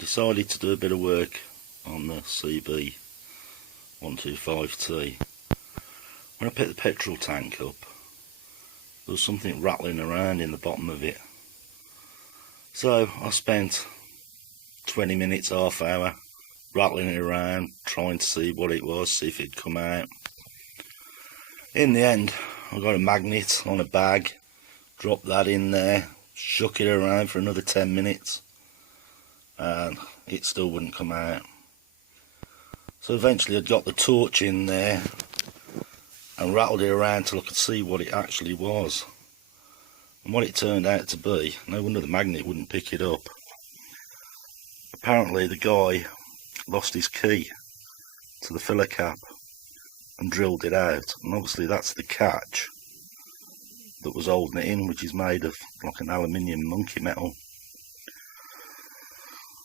decided to do a bit of work on the cb125t. When I picked the petrol tank up, there was something rattling around in the bottom of it. So I spent 20 minutes, half hour, rattling it around, trying to see what it was, see if it'd come out. In the end, I got a magnet on a bag, dropped that in there, shook it around for another 10 minutes, and it still wouldn't come out. So eventually I got the torch in there and rattled it around till I could see what it actually was. And what it turned out to be, no wonder the magnet wouldn't pick it up. Apparently the guy lost his key to the filler cap and drilled it out, and obviously that's the catch that was holding it in, which is made of like an aluminium monkey metal.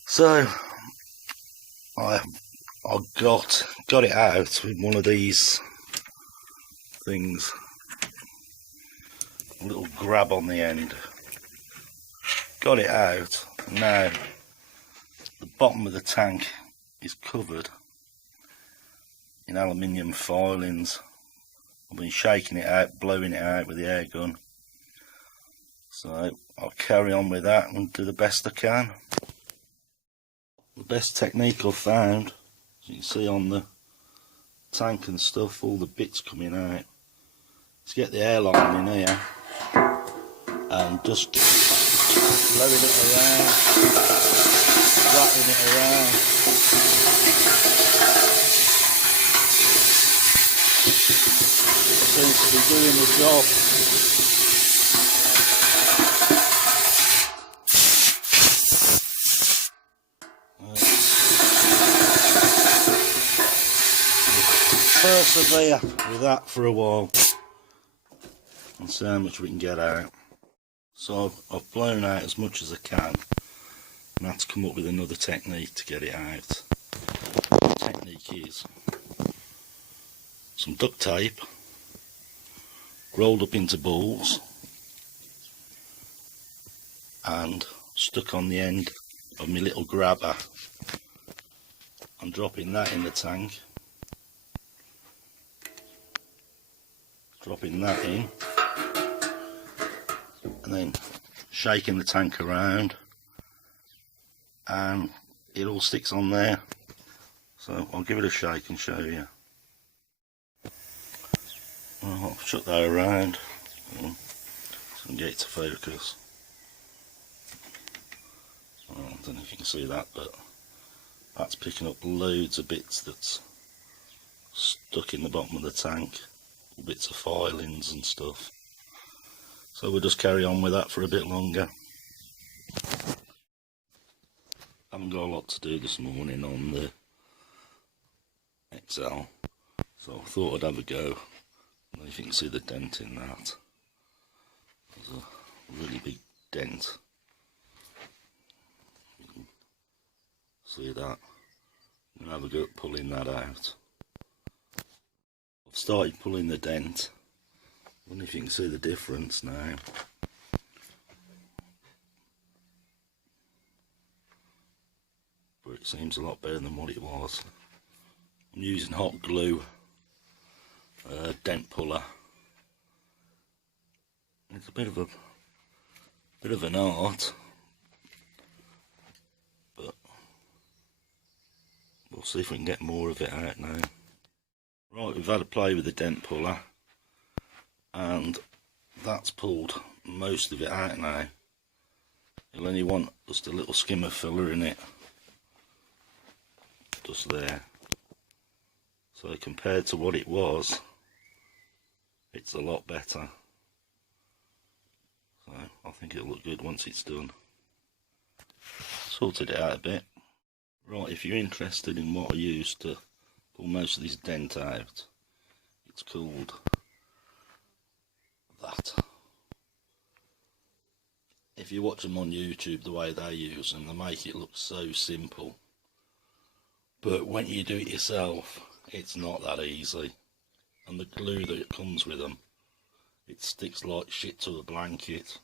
So I got it out with one of these things, a little grab on the end. Got it out. Now the bottom of the tank is covered in aluminium filings. I've been shaking it out, blowing it out with the air gun. So I'll carry on with that and do the best I can. The best technique I've found, as you can see on the tank and stuff, all the bits coming out, is get the airline in here and just blowing it around, rattling it around. Seems to be doing the job. Persevere with that for a while and see how much we can get out. So I've blown out as much as I can and had to come up with another technique to get it out. The technique is some duct tape rolled up into balls and stuck on the end of my little grabber. I'm dropping that in the tank, dropping that in, and then shaking the tank around, and it all sticks on there. So I'll give it a shake and show you. Well, I'll shut that around so I can get it to focus. Well, I don't know if you can see that, but that's picking up loads of bits that's stuck in the bottom of the tank, bits of filings and stuff. So we'll just carry on with that for a bit longer. I haven't got a lot to do this morning on the XL, so I thought I'd have a go. I don't know if you can see the dent in that. There's a really big dent. You can see that. I'm going to have a go at pulling that out. I've started pulling the dent. I wonder if you can see the difference now. But it seems a lot better than what it was. I'm using hot glue, dent puller. It's a bit of an art, but we'll see if we can get more of it out now. Right, we've had a play with the dent puller, and that's pulled most of it out now. You'll only want just a little skimmer filler in it, just there. So compared to what it was, it's a lot better. So I think it'll look good once it's done. Sorted it out a bit. Right, if you're interested in what I used to pull most of this dent out, it's called that. If you watch them on YouTube, the way they use them, they make it look so simple. But when you do it yourself, it's not that easy. And the glue that comes with them, it sticks like shit to a blanket.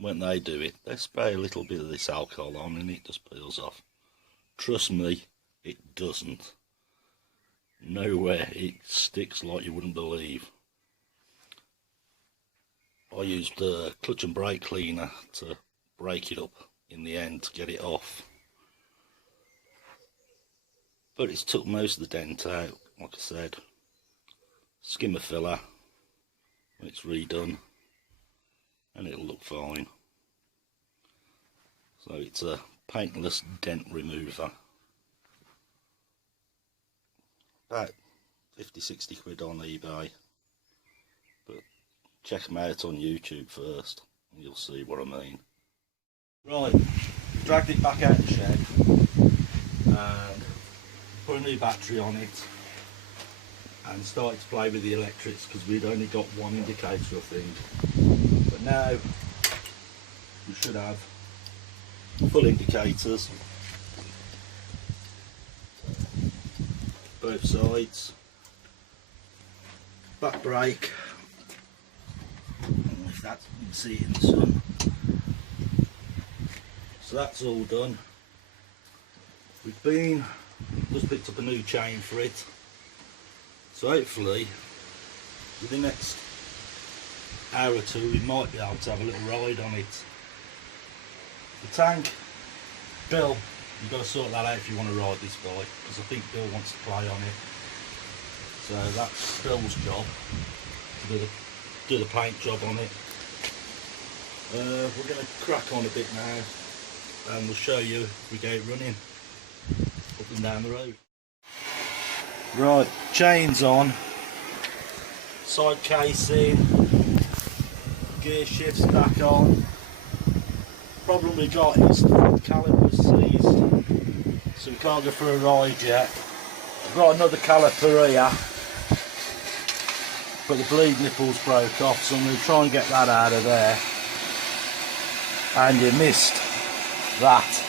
When they do it, they spray a little bit of this alcohol on and it just peels off Trust me, it doesn't. Nowhere it sticks like you wouldn't believe. I used the clutch and brake cleaner to break it up in the end to get it off. But it's took most of the dent out, like I said. Skimmer filler when it's redone and it'll look fine. So it's a paintless dent remover. About 50-60 quid on eBay. But check them out on YouTube first and you'll see what I mean. Right, dragged it back out of the shed and put a new battery on it and started to play with the electrics because we'd only got one indicator, I think. But now we should have full indicators, both sides, back brake, if that you can see it in the sun. So that's all done. We've just picked up a new chain for it. So hopefully, with the next hour or two, we might be able to have a little ride on it. The tank, Bill, you've got to sort that out if you want to ride this bike, because I think Bill wants to play on it. So that's Bill's job, to do the paint job on it. We're going to crack on a bit now, and we'll show you if we get it running up and down the road. Right, chains on, side casing, gear shifts back on. Problem we got is the caliper's seized, so we can't go for a ride yet. We've got another caliper here, but the bleed nipples broke off, so I'm going to try and get that out of there. And you missed that.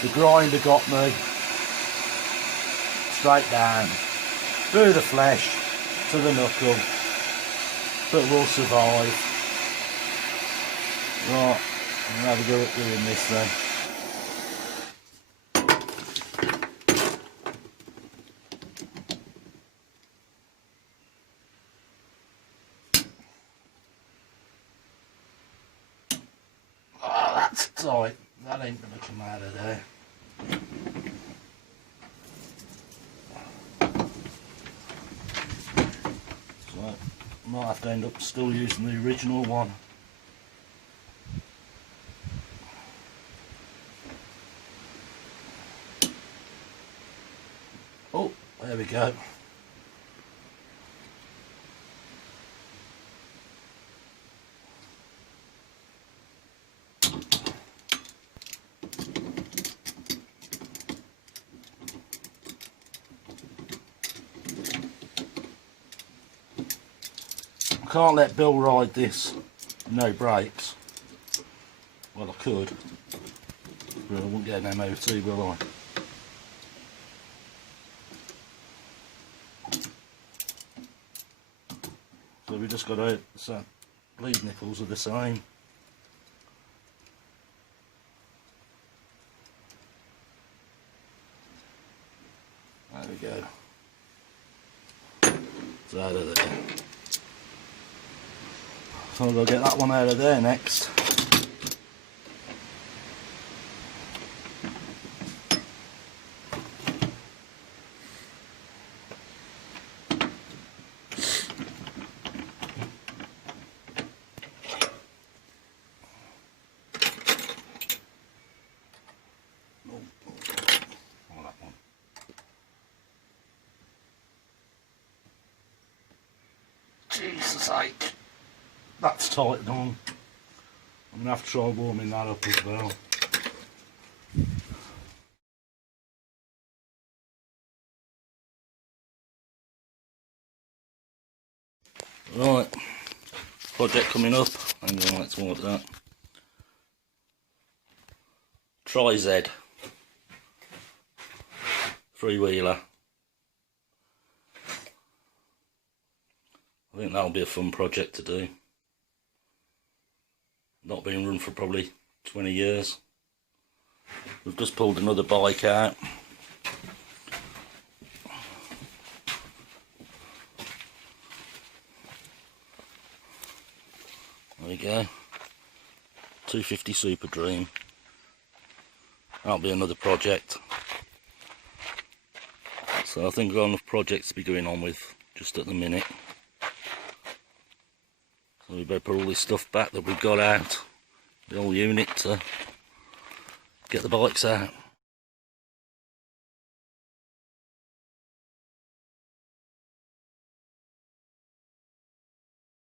The grinder got me straight down, through the flesh, to the knuckle, but we'll survive. Right, I'm going to have a go at doing this then. Oh, that's tight. That ain't going to come out of there. So, might have to end up still using the original one. Oh, there we go. I can't let Bill ride this, no brakes. Well, I could, but I won't get an MOT, will I? So we just got out, so bleed nipples are the same. There we go. It's out of there. So we'll get that one out of there next. Jesus sake, that's tight on. I'm going to have to try warming that up as well. Right, project coming up. Hang on, let's warm that. Tri-Z, three-wheeler. I think that'll be a fun project to do. Not been run for probably 20 years. We've just pulled another bike out. There we go. 250 Superdream. That'll be another project. So I think I've got enough projects to be going on with just at the minute. So we better put all this stuff back that we've got out, the whole unit, to get the bikes out.